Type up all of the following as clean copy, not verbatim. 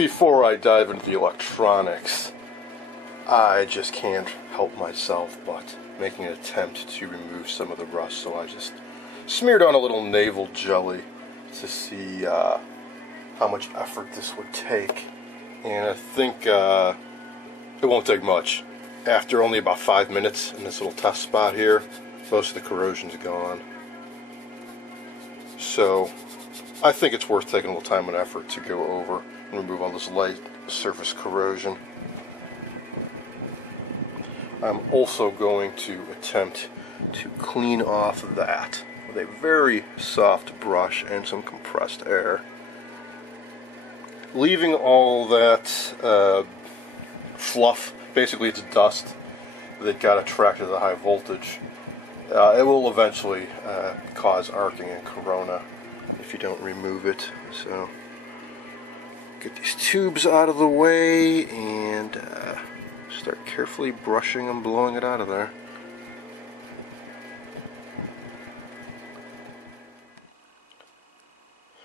before I dive into the electronics, I just can't help myself but making an attempt to remove some of the rust, so I just smeared on a little navel jelly to see how much effort this would take. And I think it won't take much. After only about 5 minutes in this little test spot here, most of the corrosion's gone. So I think it's worth taking a little time and effort to go over and remove all this light surface corrosion. I'm also going to attempt to clean off that with a very soft brush and some compressed air, leaving all that fluff. Basically it's dust that got attracted to the high voltage. It will eventually cause arcing and corona if you don't remove it. So get these tubes out of the way and start carefully brushing and blowing it out of there.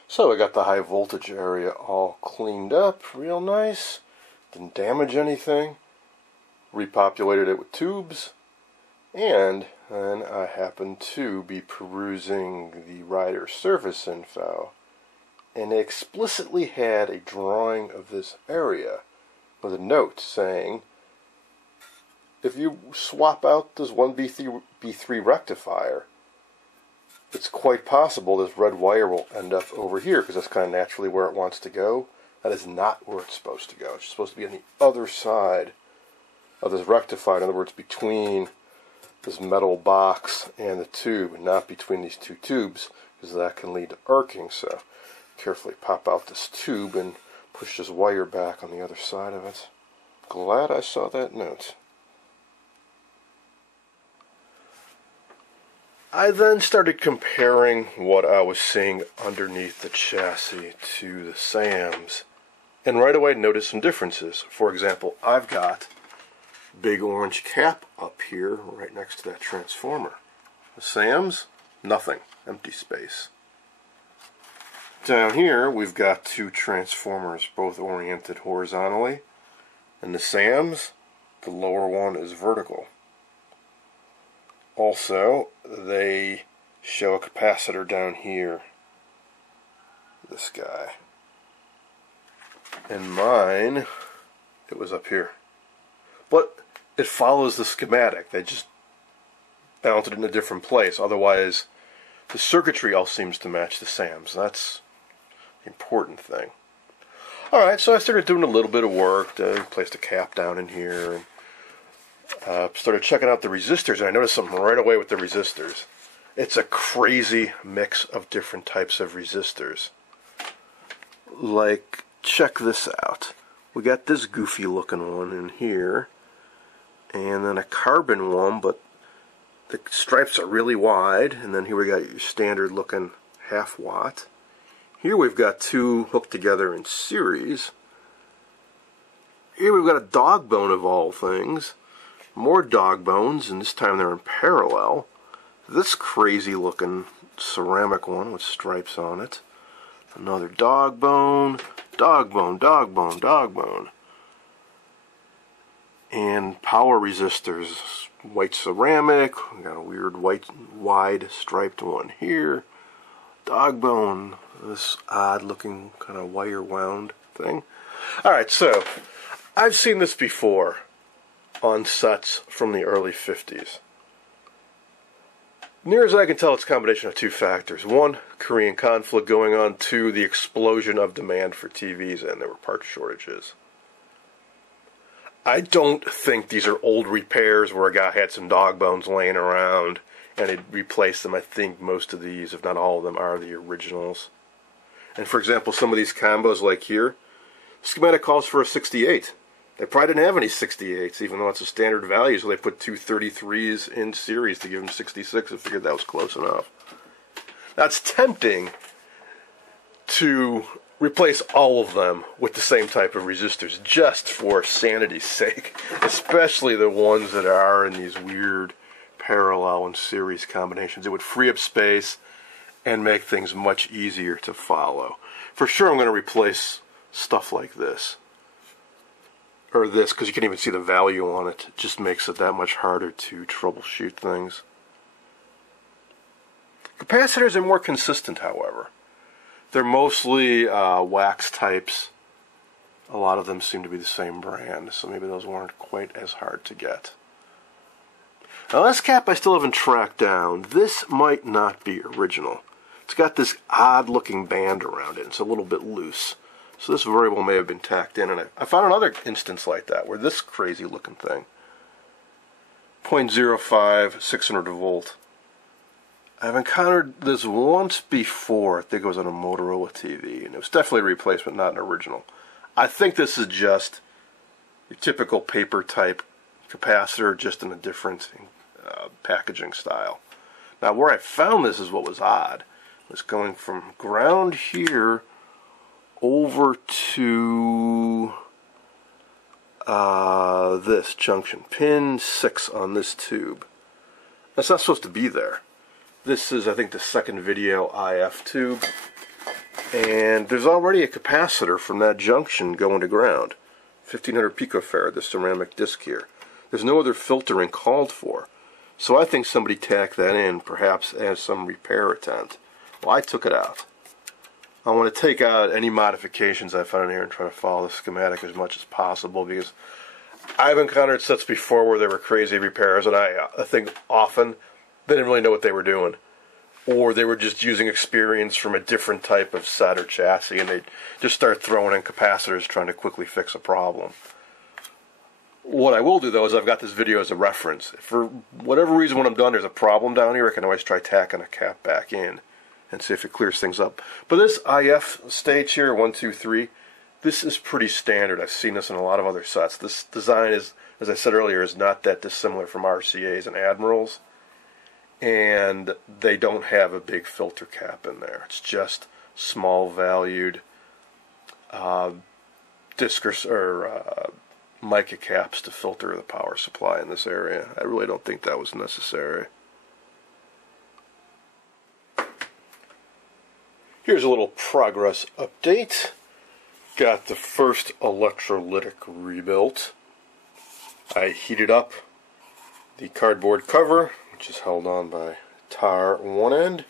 So I got the high voltage area all cleaned up real nice. Didn't damage anything. Repopulated it with tubes. And then I happened to be perusing the rider service info, and it explicitly had a drawing of this area with a note saying, if you swap out this 1B3 rectifier, it's quite possible this red wire will end up over here, because that's kind of naturally where it wants to go. That is not where it's supposed to go. It's supposed to be on the other side of this rectifier, in other words, between this metal box and the tube, and not between these two tubes, because that can lead to arcing. So carefully pop out this tube and push this wire back on the other side of it. Glad I saw that note. I then started comparing what I was seeing underneath the chassis to the SAMs, and right away noticed some differences. For example, I've got a big orange cap up here right next to that transformer. The SAMs, nothing, empty space. Down here we've got two transformers, both oriented horizontally, and the SAMs, the lower one is vertical. Also, they show a capacitor down here. This guy. In mine, it was up here. But it follows the schematic. They just mounted it in a different place. Otherwise, the circuitry all seems to match the SAMs. That's the important thing. Alright, so I started doing a little bit of work. Placed a cap down in here, and started checking out the resistors, and I noticed something right away with the resistors. It's a crazy mix of different types of resistors. Like, check this out. We got this goofy looking one in here, and then a carbon one, but the stripes are really wide, and then here we got your standard looking half watt. Here we've got two hooked together in series. Here we've got a dog bone of all things. More dog bones, and this time they're in parallel. This crazy looking ceramic one with stripes on it. Another dog bone, dog bone, dog bone, dog bone. And power resistors, white ceramic. We got a weird white wide striped one here. Dog bone, this odd looking kind of wire wound thing. Alright, so I've seen this before on sets from the early 50s. Near as I can tell, it's a combination of two factors. One, Korean conflict going on. Two, the explosion of demand for TVs, and there were part shortages. I don't think these are old repairs where a guy had some dog bones laying around and he'd replaced them. I think most of these, if not all of them, are the originals. And for example, some of these combos like here, schematic calls for a 68. They probably didn't have any 68s, even though it's a standard value, so they put two 33s in series to give them 66 and figured that was close enough. That's tempting to replace all of them with the same type of resistors just for sanity's sake, especially the ones that are in these weird parallel and series combinations. It would free up space and make things much easier to follow. For sure I'm going to replace stuff like this. Or this, because you can't even see the value on it. It just makes it that much harder to troubleshoot things. Capacitors are more consistent, however. They're mostly wax types. A lot of them seem to be the same brand, so maybe those weren't quite as hard to get. Now this cap I still haven't tracked down. This might not be original. It's got this odd looking band around it. It's a little bit loose. So this very well may have been tacked in. And I found another instance like that, where this crazy looking thing, 0.05, 600 volt. I've encountered this once before. I think it was on a Motorola TV. And it was definitely a replacement, not an original. I think this is just your typical paper type capacitor, just in a different packaging style. Now where I found this is what was odd. It was going from ground here over to this junction, pin 6 on this tube. That's not supposed to be there. This is, I think, the second video IF tube, and there's already a capacitor from that junction going to ground, 1500 picofarad, the ceramic disc here. There's no other filtering called for, so I think somebody tacked that in, perhaps as some repair attempt. Well, I took it out. I want to take out any modifications I found in here and try to follow the schematic as much as possible, because I've encountered sets before where there were crazy repairs, and I think often they didn't really know what they were doing, or they were just using experience from a different type of set or chassis, and they just start throwing in capacitors trying to quickly fix a problem. What I will do, though, is I've got this video as a reference. For whatever reason, when I'm done, there's a problem down here, I can always try tacking a cap back in and see if it clears things up. But this IF stage here, 1, 2, 3, this is pretty standard. I've seen this in a lot of other sets. This design is, as I said earlier, is not that dissimilar from RCAs and Admirals. And they don't have a big filter cap in there. It's just small valued mica caps to filter the power supply in this area. I really don't think that was necessary. Here's a little progress update. Got the first electrolytic rebuilt. I heated up the cardboard cover, which is held on by tar one end,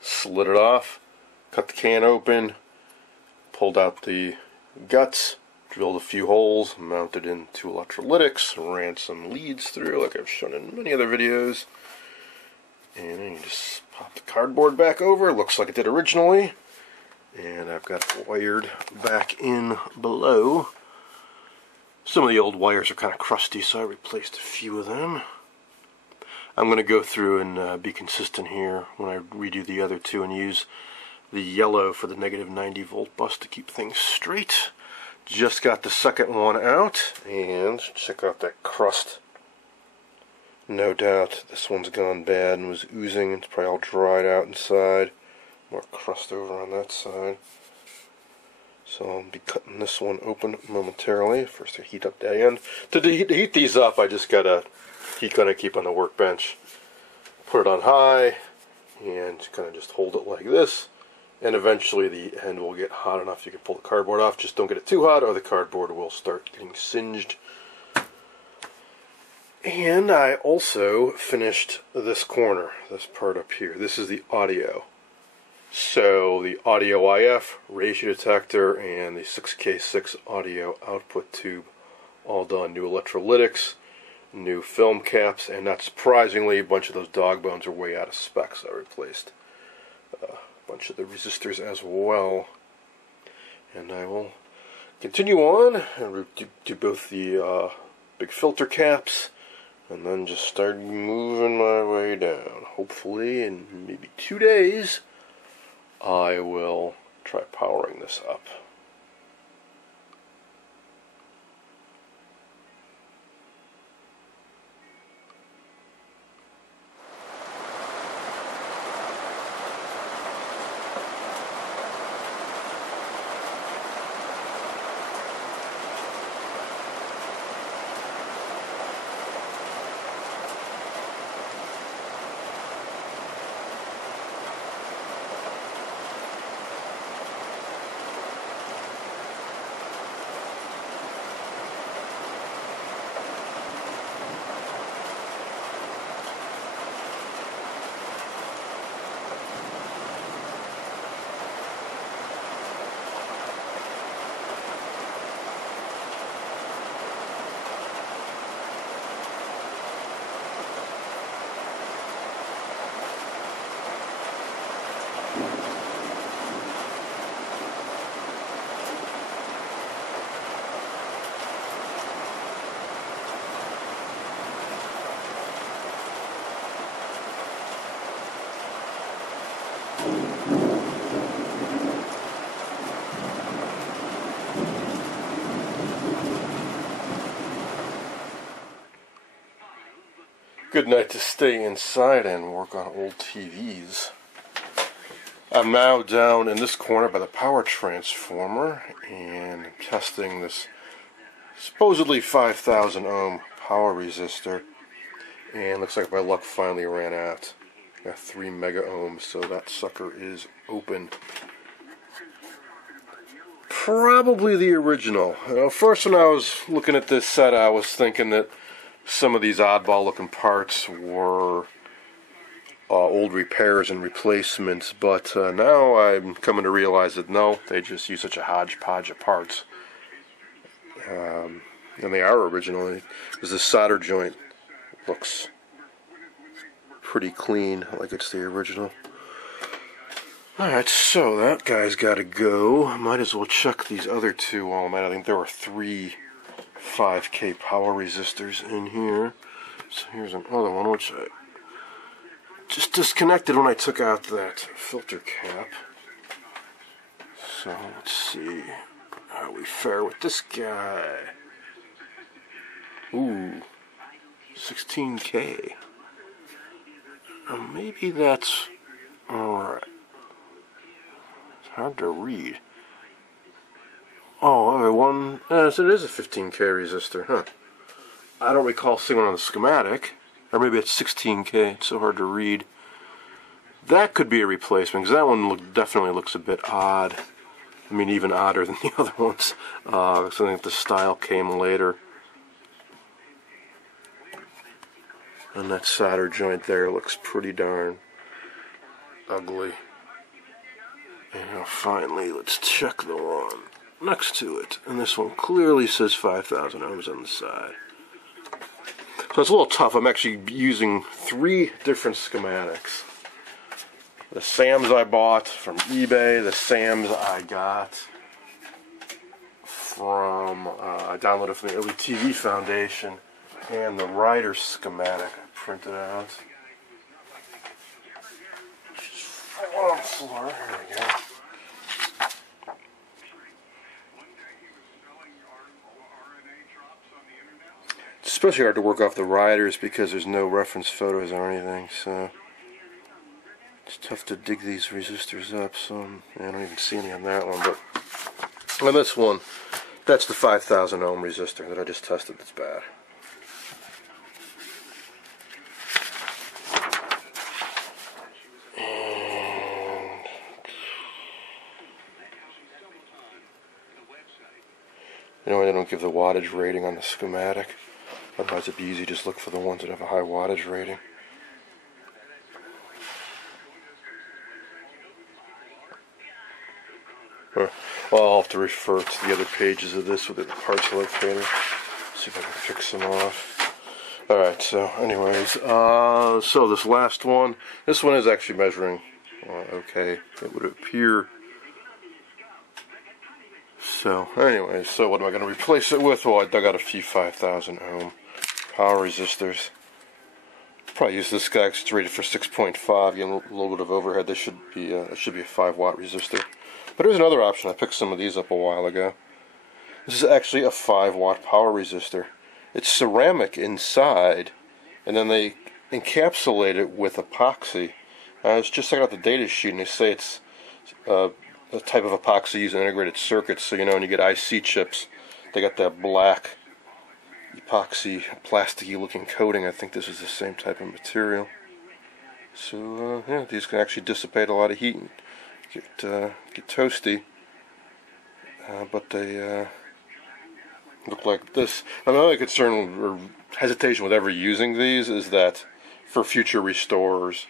slid it off, cut the can open, pulled out the guts, drilled a few holes, mounted in 2 electrolytics, ran some leads through like I've shown in many other videos, and then you just pop the cardboard back over, looks like it did originally, and I've got it wired back in below. Some of the old wires are kind of crusty, so I replaced a few of them. I'm going to go through and be consistent here when I redo the other 2 and use the yellow for the negative 90 volt bus to keep things straight. Just got the second one out, and check out that crust. No doubt this one's gone bad and was oozing. It's probably all dried out inside. More crust over on that side. So I'll be cutting this one open momentarily. First I heat up that end. To heat these up, I just got a heat gun I keep on the workbench. Put it on high and kind of just hold it like this, and eventually the end will get hot enough you can pull the cardboard off. Just don't get it too hot or the cardboard will start getting singed. And I also finished this corner, this part up here. This is the audio. So the audio IF, ratio detector, and the 6K6 audio output tube, all done. New electrolytics, new film caps, and not surprisingly, a bunch of those dog bones are way out of spec, so I replaced a bunch of the resistors as well. And I will continue on and do both the big filter caps, and then just start moving my way down. Hopefully in maybe 2 days I will try powering this up. Good night to stay inside and work on old TVs. I'm now down in this corner by the power transformer and I'm testing this supposedly 5,000 ohm power resistor, and looks like my luck finally ran out. Got 3 mega ohms, so that sucker is open. Probably the original. First, when I was looking at this set, I was thinking that some of these oddball looking parts were old repairs and replacements, but now I'm coming to realize that no, they just use such a hodgepodge of parts. And they are original, because the solder joint looks pretty clean, like it's the original. Alright, so that guy's got to go. Might as well check these other two while I'm at it. I think there were 3 5K power resistors in here. So here's another one, which I just disconnected when I took out that filter cap. So let's see how we fare with this guy. Ooh, 16K. Maybe that's alright. It's hard to read. Oh, so it is a 15K resistor, huh? I don't recall seeing one on the schematic. Or maybe it's 16K, it's so hard to read. That could be a replacement, because that one definitely looks a bit odd. I mean, even odder than the other ones. So I think the style came later. And that solder joint there looks pretty darn ugly. And finally, let's check the one next to it. And this one clearly says 5,000 ohms on the side. So it's a little tough. I'm actually using 3 different schematics. The SAMs I bought from eBay, the SAMs I got from, I downloaded from the Early TV Foundation, and the writer schematic I printed out. Just fall on the floor. Here we go. It's especially hard to work off the writers because there's no reference photos or anything, so it's tough to dig these resistors up. So I don't even see any on that one, but on this one, that's the 5,000 ohm resistor that I just tested that's bad. You know, I don't give the wattage rating on the schematic. Otherwise it'd be easy to just look for the ones that have a high wattage rating. Well, I'll have to refer to the other pages of this with the parts locator. See if I can fix them off. Alright, so anyways, so this last one, this one is actually measuring okay, it would appear. So anyways, so what am I going to replace it with? Well, I dug out a few 5,000 ohm power resistors. Probably use this guy because it's rated for 6.5. You know, a little bit of overhead. This should be a 5-watt resistor. But there's another option. I picked some of these up a while ago. This is actually a 5-watt power resistor. It's ceramic inside, and then they encapsulate it with epoxy. I was just checking out the data sheet, and they say it's a type of epoxy used in integrated circuits. So, you know, when you get IC chips, they got that black epoxy, plasticky looking coating. I think this is the same type of material. So, yeah, these can actually dissipate a lot of heat and get toasty. But they look like this. My only concern or hesitation with ever using these is that for future restorers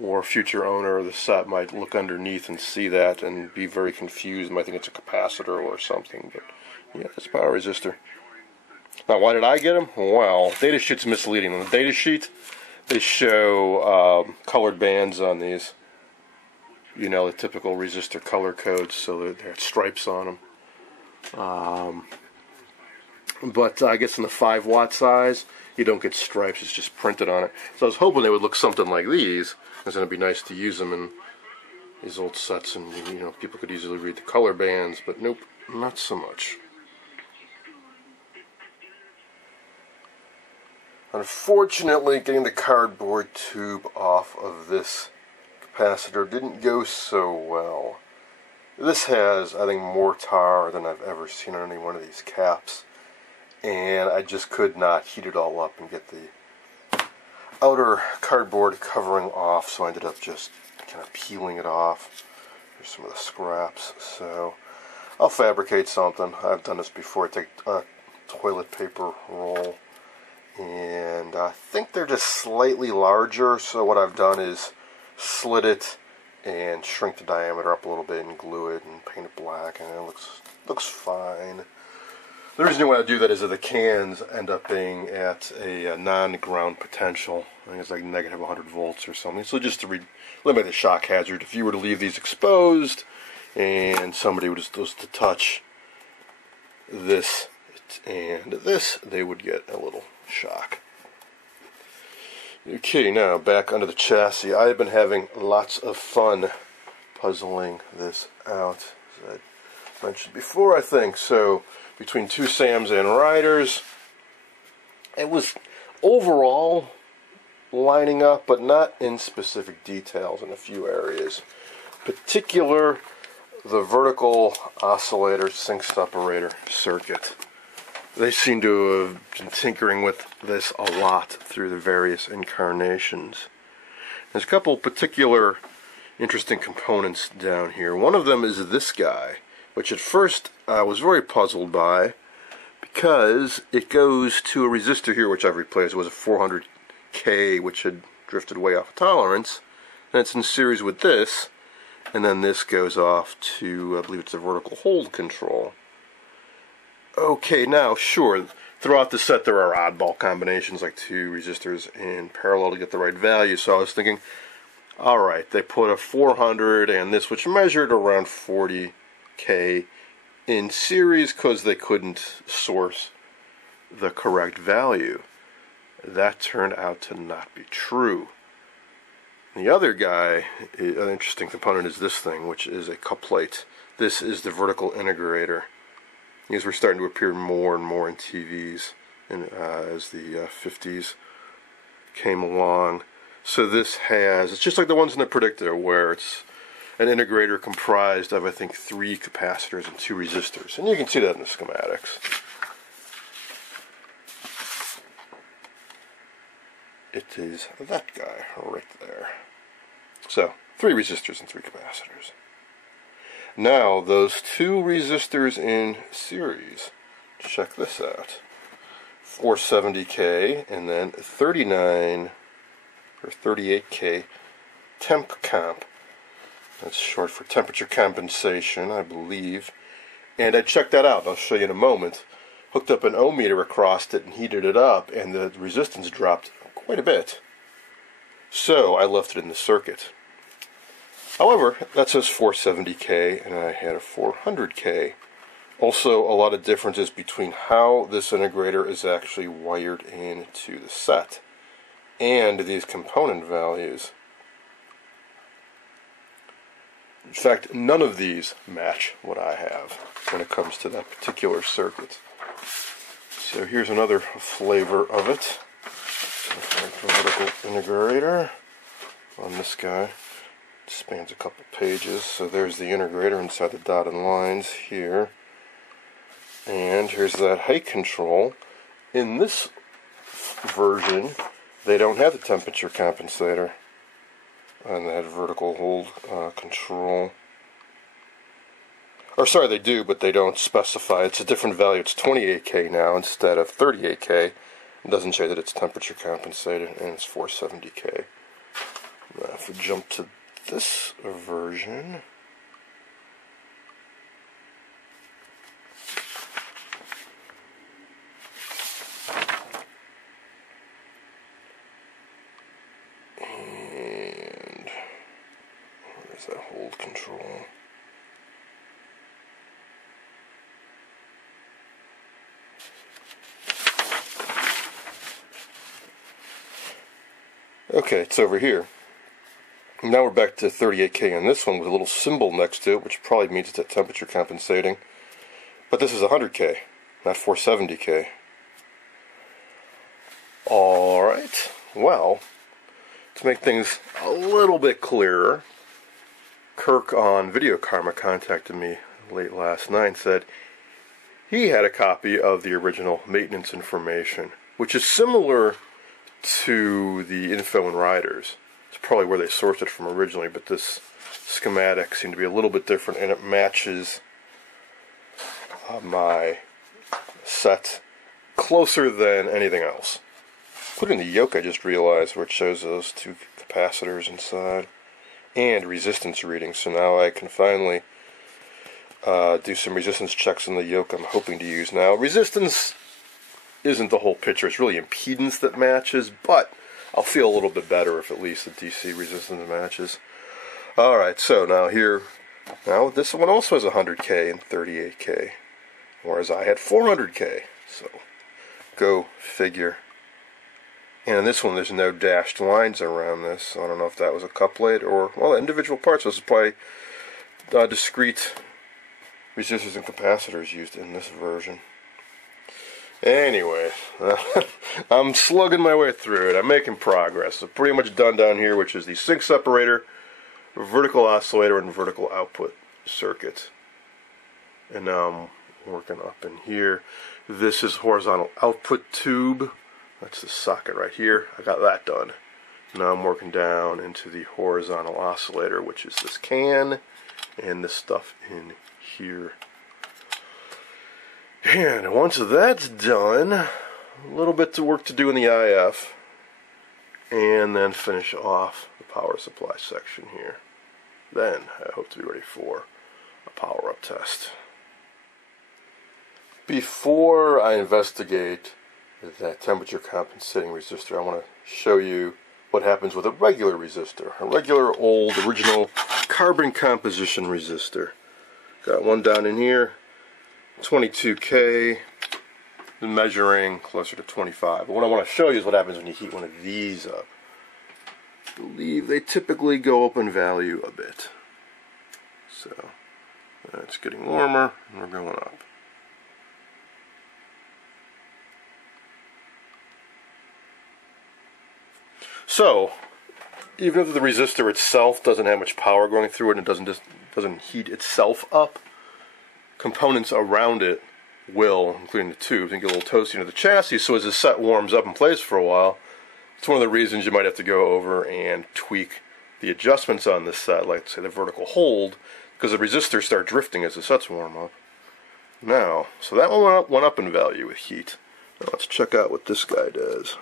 or future owner of the set might look underneath and see that and be very confused. Might think it's a capacitor or something. But yeah, it's a power resistor. Now, why did I get them? Well, data sheet's misleading. On the data sheet, they show colored bands on these. You know, the typical resistor color codes, so there are stripes on them. But I guess in the 5-watt size, you don't get stripes. It's just printed on it. So I was hoping they would look something like these. It's going to be nice to use them in these old sets, and you know, people could easily read the color bands. But nope, not so much. Unfortunately, getting the cardboard tube off of this capacitor didn't go so well. This has, I think, more tar than I've ever seen on any one of these caps, and I just could not heat it all up and get the outer cardboard covering off, so I ended up just kind of peeling it off. Here's some of the scraps, so I'll fabricate something. I've done this before. I take a toilet paper roll, and I think they're just slightly larger, so what I've done is slit it and shrink the diameter up a little bit and glue it and paint it black, and it looks fine. The reason why I do that is that the cans end up being at a non-ground potential. I think it's like negative 100 volts or something. So just to limit the shock hazard, if you were to leave these exposed and somebody was to touch this and this, they would get a little shock. Okay, now back under the chassis. I have been having lots of fun puzzling this out, as I mentioned before, I think. So between two SAMs and riders, it was overall lining up, but not in specific details in a few areas. Particular, the vertical oscillator sync separator circuit. They seem to have been tinkering with this a lot through the various incarnations. There's a couple particular interesting components down here. One of them is this guy, which at first I was very puzzled because it goes to a resistor here, which I've replaced. It was a 400K, which had drifted way off of tolerance, and it's in series with this, and then this goes off to, I believe it's a vertical hold control. Okay, now, sure, throughout the set there are oddball combinations, like two resistors in parallel to get the right value, so I was thinking, alright, they put a 400 and this, which measured around 40K, in series because they couldn't source the correct value. That turned out to not be true. The other guy, an interesting component, is this thing, which is a couplate. This is the vertical integrator. These were starting to appear more and more in TVs as the 50s came along. So this it's just like the ones in the predictor, where it's an integrator comprised of, I think, 3 capacitors and 2 resistors. And you can see that in the schematics. It is that guy right there. So, 3 resistors and 3 capacitors. Now, those 2 resistors in series, check this out. 470K and then 39 or 38K temp comp. That's short for temperature compensation, I believe. And I checked that out, I'll show you in a moment. Hooked up an ohm meter across it and heated it up, and the resistance dropped quite a bit. So I left it in the circuit. However, that says 470K, and I had a 400K. Also, a lot of differences between how this integrator is actually wired into the set and these component values. In fact, none of these match what I have when it comes to that particular circuit. So here's another flavor of it. Vertical integrator on this guy. It spans a couple pages. So there's the integrator inside the dotted lines here. And here's that height control. In this version, they don't have the temperature compensator on that vertical hold control. Or sorry, they do, but they don't specify. It's a different value. It's 28K now instead of 38K. It doesn't say that it's temperature compensated, and it's 470K. Now, if we jump to this version, and where's that hold control? Okay, it's over here. Now we're back to 38K on this one with a little symbol next to it, which probably means it's at temperature compensating. But this is 100K, not 470K. Alright, well, to make things a little bit clearer, Kirk on Video Karma contacted me late last night and said he had a copy of the original maintenance information, which is similar to the info in Riders. It's probably where they sourced it from originally, but this schematic seemed to be a little bit different, and it matches my set closer than anything else. Including the yoke, I just realized, where it shows those two capacitors inside and resistance readings. So now I can finally do some resistance checks on the yoke I'm hoping to use now. Resistance isn't the whole picture. It's really impedance that matches, but I'll feel a little bit better if at least the DC resistance matches. Alright, so now this one also has 100K and 38K, whereas I had 400K. So, go figure. And in this one, there's no dashed lines around this. I don't know if that was a couplet or, well, individual parts. This is probably discrete resistors and capacitors used in this version. Anyway, I'm slugging my way through it. I'm making progress. I'm pretty much done down here, which is the sync separator, vertical oscillator, and vertical output circuit. And now I'm working up in here. This is horizontal output tube. That's the socket right here. I got that done. Now I'm working down into the horizontal oscillator, which is this can and this stuff in here. And once that's done, a little bit of work to do in the IF, and then finish off the power supply section here. Then I hope to be ready for a power-up test. Before I investigate that temperature compensating resistor, I want to show you what happens with a regular resistor, a regular old original carbon composition resistor. Got one down in here, 22K, been measuring closer to 25. But what I want to show you is what happens when you heat one of these up. I believe they typically go up in value a bit. So it's getting warmer and we're going up. So, even if the resistor itself doesn't have much power going through it and it doesn't heat itself up, components around it will, including the tubes, and get a little toasty into the chassis. So as the set warms up and plays for a while, it's one of the reasons you might have to go over and tweak the adjustments on this set, like say the vertical hold, because the resistors start drifting as the sets warm up. Now, so that one went up in value with heat. Now let's check out what this guy does.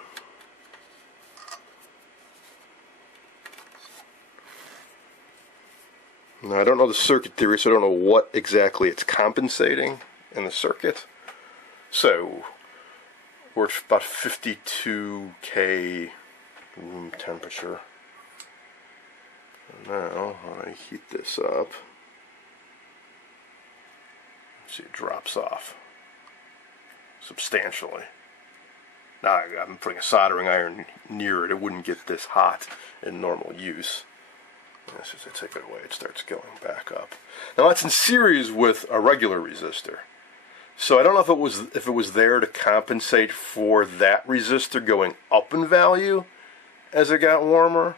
Now, I don't know the circuit theory, so I don't know what exactly it's compensating in the circuit. So, we're at about 52K room temperature. And now, I heat this up. See, it drops off substantially. Now, I'm putting a soldering iron near it. It wouldn't get this hot in normal use. As soon as I take it away, it starts going back up. Now that's in series with a regular resistor. So I don't know if it was there to compensate for that resistor going up in value as it got warmer,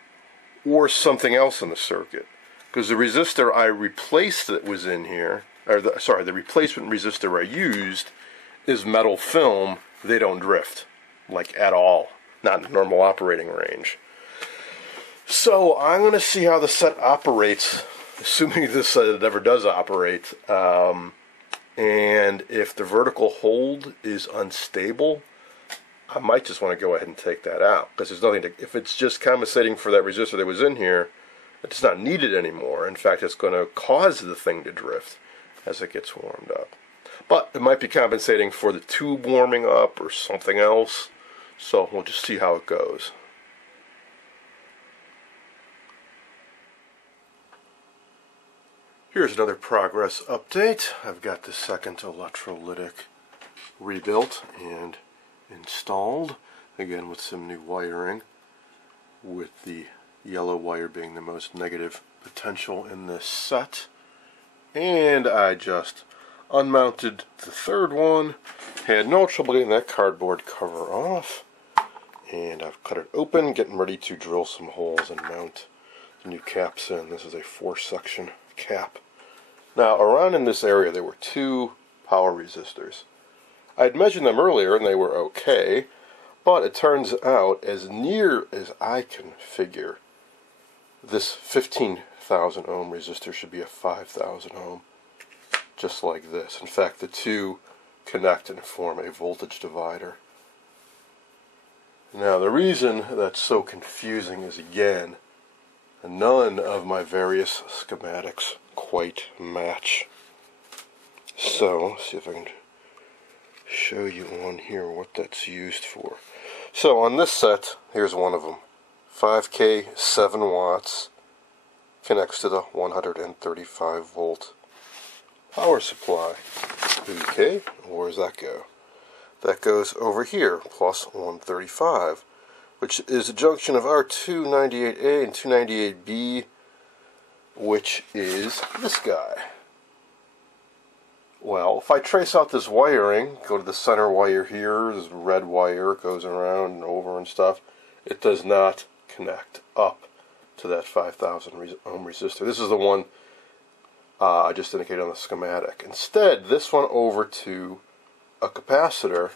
or something else in the circuit. Because the resistor I replaced that was in here, the replacement resistor I used is metal film. They don't drift, like at all, not in normal operating range. So I'm going to see how the set operates, assuming this set ever does operate, and if the vertical hold is unstable, I might just want to go ahead and take that out, because there's nothing to, if it's just compensating for that resistor that was in here, it's not needed anymore. In fact, it's going to cause the thing to drift as it gets warmed up. But it might be compensating for the tube warming up or something else, so we'll just see how it goes. Here's another progress update. I've got the second electrolytic rebuilt and installed, again with some new wiring, with the yellow wire being the most negative potential in this set. And I just unmounted the third one, had no trouble getting that cardboard cover off, and I've cut it open, getting ready to drill some holes and mount the new caps in. This is a 4-section cap. Now, around in this area there were 2 power resistors. I had measured them earlier and they were okay, but it turns out, as near as I can figure, this 15,000 ohm resistor should be a 5,000 ohm, just like this. In fact, the 2 connect and form a voltage divider. Now, the reason that's so confusing is, again, none of my various schematics quite match. So, let's see if I can show you on here what that's used for. So, on this set, here's one of them. 5K, 7 watts, connects to the 135 volt power supply. Okay, where does that go? That goes over here, plus 135, which is a junction of our 298A and 298B, which is this guy. Well, if I trace out this wiring, go to the center wire here, this red wire goes around and over and stuff, it does not connect up to that 5,000 ohm resistor. This is the one I just indicated on the schematic. Instead, this went over to a capacitor,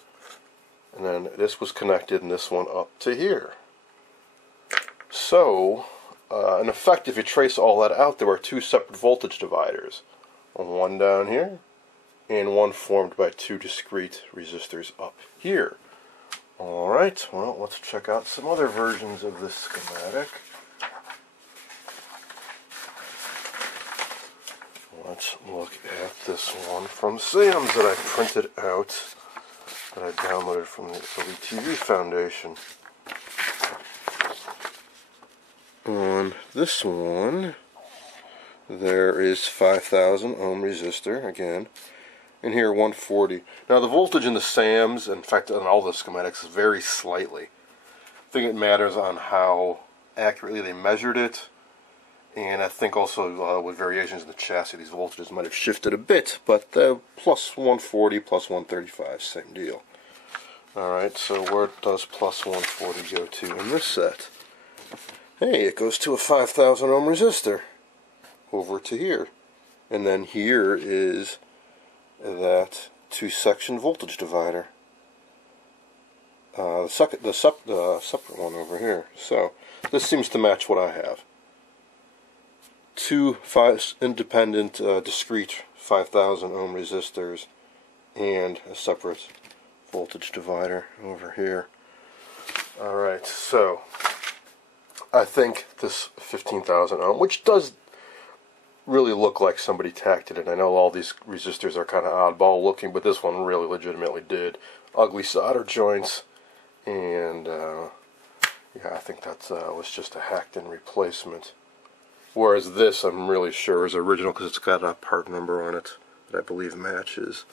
and then this was connected and this one up to here. So, in effect, if you trace all that out, there are 2 separate voltage dividers. One down here, and one formed by 2 discrete resistors up here. Alright, well, let's check out some other versions of this schematic. Let's look at this one from Sam's that I printed out, that I downloaded from the LETV Foundation. On this one, there is 5,000 ohm resistor, again, and here 140. Now the voltage in the SAMs, in fact on all the schematics, varies slightly. I think it matters on how accurately they measured it, and I think also with variations in the chassis, these voltages might have shifted a bit, but plus 140, plus 135, same deal. Alright, so where does plus 140 go to in this set? Hey, it goes to a 5,000 ohm resistor, over to here. And then here is that 2-section voltage divider. The separate one over here. So, this seems to match what I have. 2 independent, discrete 5,000 ohm resistors, and a separate voltage divider over here. Alright, so I think this 15,000 ohm, which does really look like somebody tacked it in. I know all these resistors are kind of oddball looking, but this one really legitimately did. Ugly solder joints, and yeah, I think that was just a hacked in replacement. Whereas this, I'm really sure, is original because it's got a part number on it that I believe matches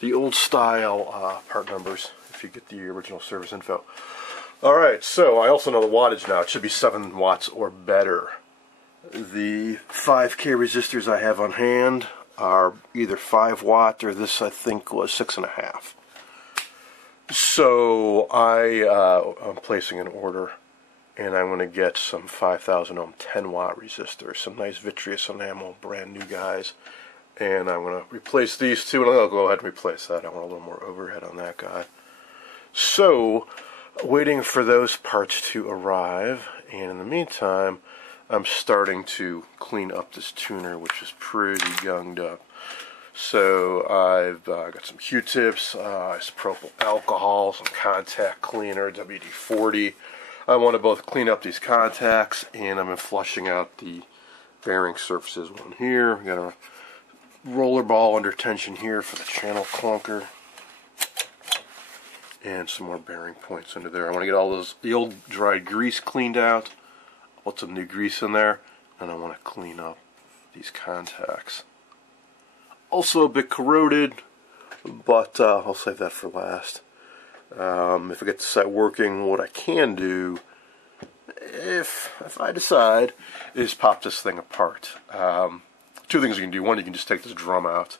the old style part numbers, if you get the original service info. Alright, so I also know the wattage now. It should be 7 watts or better. The 5K resistors I have on hand are either 5 watt or this I think was 6.5. So I'm placing an order, and I'm going to get some 5,000 ohm 10 watt resistors, some nice vitreous enamel, brand new guys, and I'm going to replace these 2, and I'll go ahead and replace that. I want a little more overhead on that guy. So, waiting for those parts to arrive, and in the meantime, I'm starting to clean up this tuner, which is pretty gunged up. So I've got some Q-tips, isopropyl alcohol, some contact cleaner, WD-40. I want to both clean up these contacts, and I'm flushing out the bearing surfaces. One here, we got a roller ball under tension here for the channel clunker, and some more bearing points under there. I want to get all the old dried grease cleaned out, put some new grease in there, and I want to clean up these contacts. Also a bit corroded, but I'll save that for last. If I get the set working, what I can do, if I decide, is pop this thing apart. 2 things you can do. One, you can just take this drum out,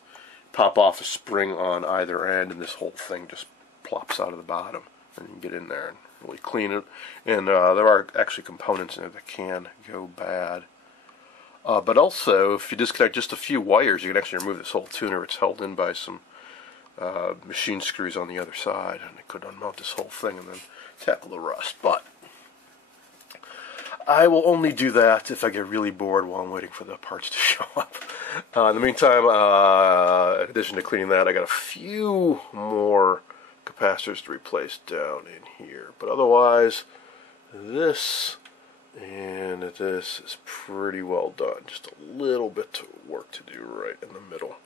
pop off a spring on either end, and this whole thing just plops out of the bottom, and you can get in there and really clean it. And there are actually components in it that can go bad. But also, if you disconnect just a few wires, you can actually remove this whole tuner. It's held in by some machine screws on the other side, and it could unmount this whole thing and then tackle the rust. But I will only do that if I get really bored while I'm waiting for the parts to show up. In the meantime, in addition to cleaning that, I got a few more capacitors to replace down in here. But otherwise, this and this is pretty well done. Just a little bit of work to do right in the middle.